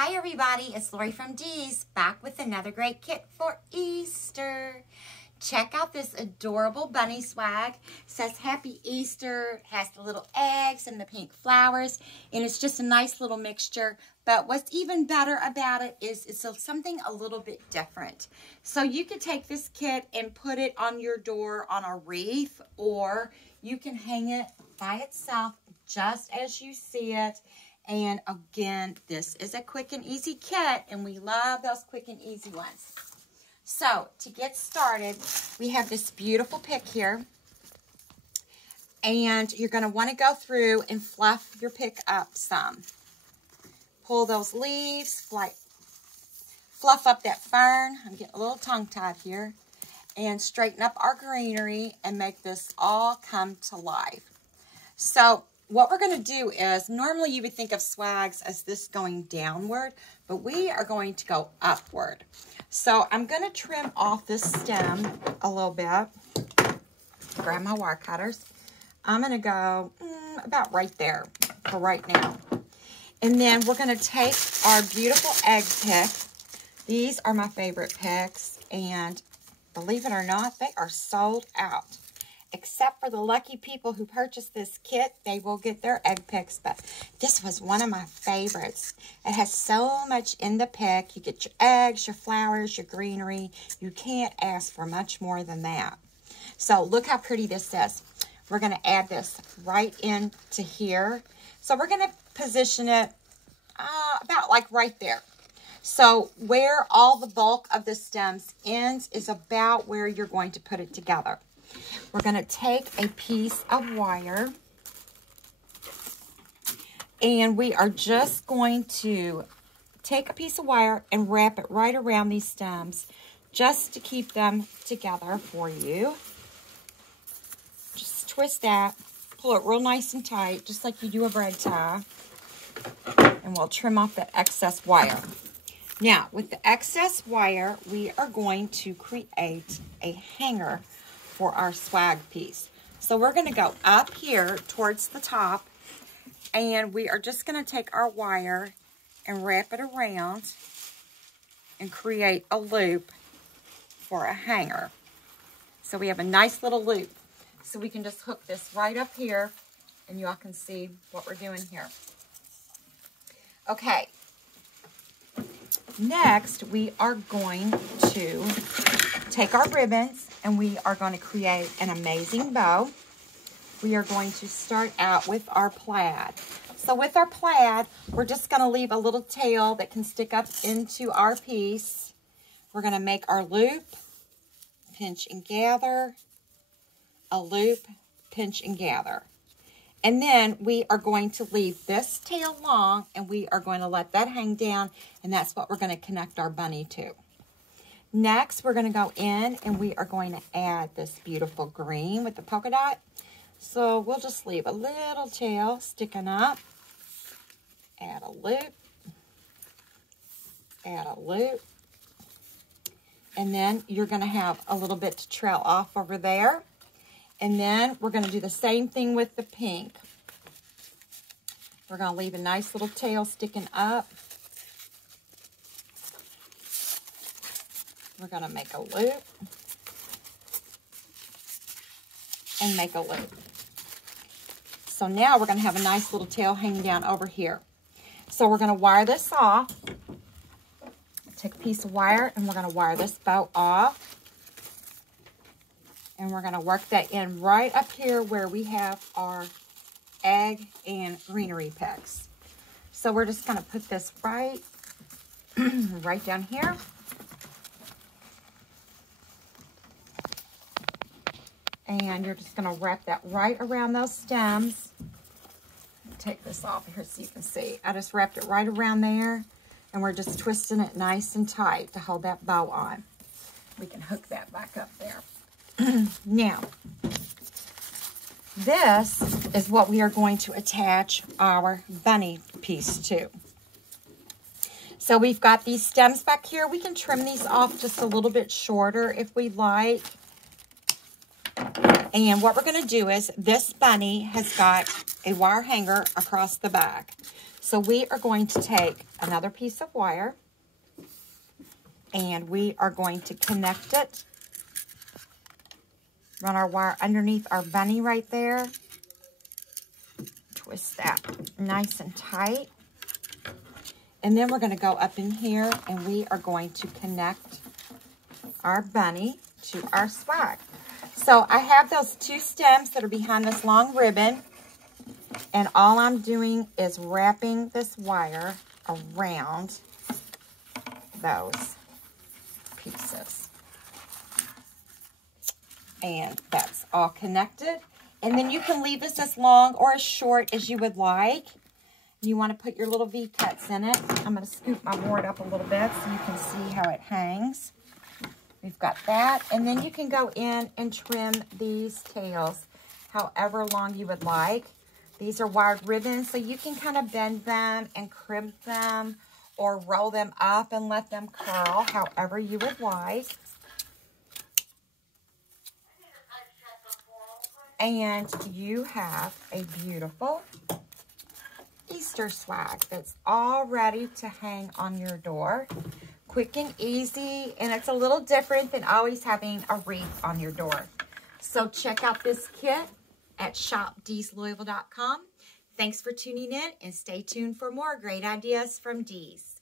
Hi everybody, it's Lorie from Dee's, back with another great kit for Easter. Check out this adorable bunny swag. It says Happy Easter, it has the little eggs and the pink flowers, and it's just a nice little mixture. But what's even better about it is it's something a little bit different. So you could take this kit and put it on your door on a wreath, or you can hang it by itself just as you see it. And again, this is a quick and easy kit, and we love those quick and easy ones. So to get started, we have this beautiful pick here, and you're going to want to go through and fluff your pick up some. Pull those leaves, fluff up that fern. I'm getting a little tongue-tied here. And straighten up our greenery and make this all come to life. So what we're going to do is, normally you would think of swags as this going downward, but we are going to go upward. So I'm going to trim off this stem a little bit. Grab my wire cutters. I'm going to go about right there for right now. And then we're going to take our beautiful egg pick. These are my favorite picks, and believe it or not, they are sold out. Except for the lucky people who purchase this kit, they will get their egg picks. But this was one of my favorites. It has so much in the pick. You get your eggs, your flowers, your greenery. You can't ask for much more than that. So look how pretty this is. We're going to add this right into here. So we're going to position it about like right there. So where all the bulk of the stems ends is about where you're going to put it together. We're going to take a piece of wire, and we are just going to take a piece of wire and wrap it right around these stems just to keep them together for you. Just twist that, pull it real nice and tight, just like you do a bread tie, and we'll trim off that excess wire. Now, with the excess wire, we are going to create a hanger for our swag piece. So we're going to go up here towards the top, and we are just going to take our wire and wrap it around and create a loop for a hanger. So we have a nice little loop. So we can just hook this right up here, and y'all can see what we're doing here. Okay. Next, we are going to take our ribbons, and we are going to create an amazing bow. We are going to start out with our plaid. So with our plaid, we're just going to leave a little tail that can stick up into our piece. We're going to make our loop, pinch and gather, a loop, pinch and gather. And then we are going to leave this tail long, and we are going to let that hang down, and that's what we're going to connect our bunny to. Next, we're going to go in, and we are going to add this beautiful green with the polka dot. So we'll just leave a little tail sticking up. Add a loop. Add a loop. And then you're going to have a little bit to trail off over there. And then we're going to do the same thing with the pink. We're going to leave a nice little tail sticking up. We're going to make a loop and make a loop. So now we're going to have a nice little tail hanging down over here. So we're going to wire this off. Take a piece of wire, and we're going to wire this bow off. And we're going to work that in right up here where we have our egg and greenery picks. So we're just going to put this right, right down here. And you're just going to wrap that right around those stems. Take this off here so you can see. I just wrapped it right around there. And we're just twisting it nice and tight to hold that bow on. We can hook that back up there. Now, this is what we are going to attach our bunny piece to. So we've got these stems back here. We can trim these off just a little bit shorter if we like. And what we're going to do is, this bunny has got a wire hanger across the back. So we are going to take another piece of wire and we are going to connect it. Run our wire underneath our bunny right there. Twist that nice and tight. And then we're going to go up in here and we are going to connect our bunny to our swag. So I have those 2 stems that are behind this long ribbon. And all I'm doing is wrapping this wire around those pieces. And that's all connected. And then you can leave this as long or as short as you would like. You want to put your little V-cuts in it. I'm going to scoop my board up a little bit so you can see how it hangs. We've got that. And then you can go in and trim these tails however long you would like. These are wired ribbons, so you can kind of bend them and crimp them or roll them up and let them curl however you would like. And you have a beautiful Easter swag that's all ready to hang on your door. Quick and easy, and it's a little different than always having a wreath on your door. So check out this kit at shopdeeslouisville.com. Thanks for tuning in and stay tuned for more great ideas from Dees.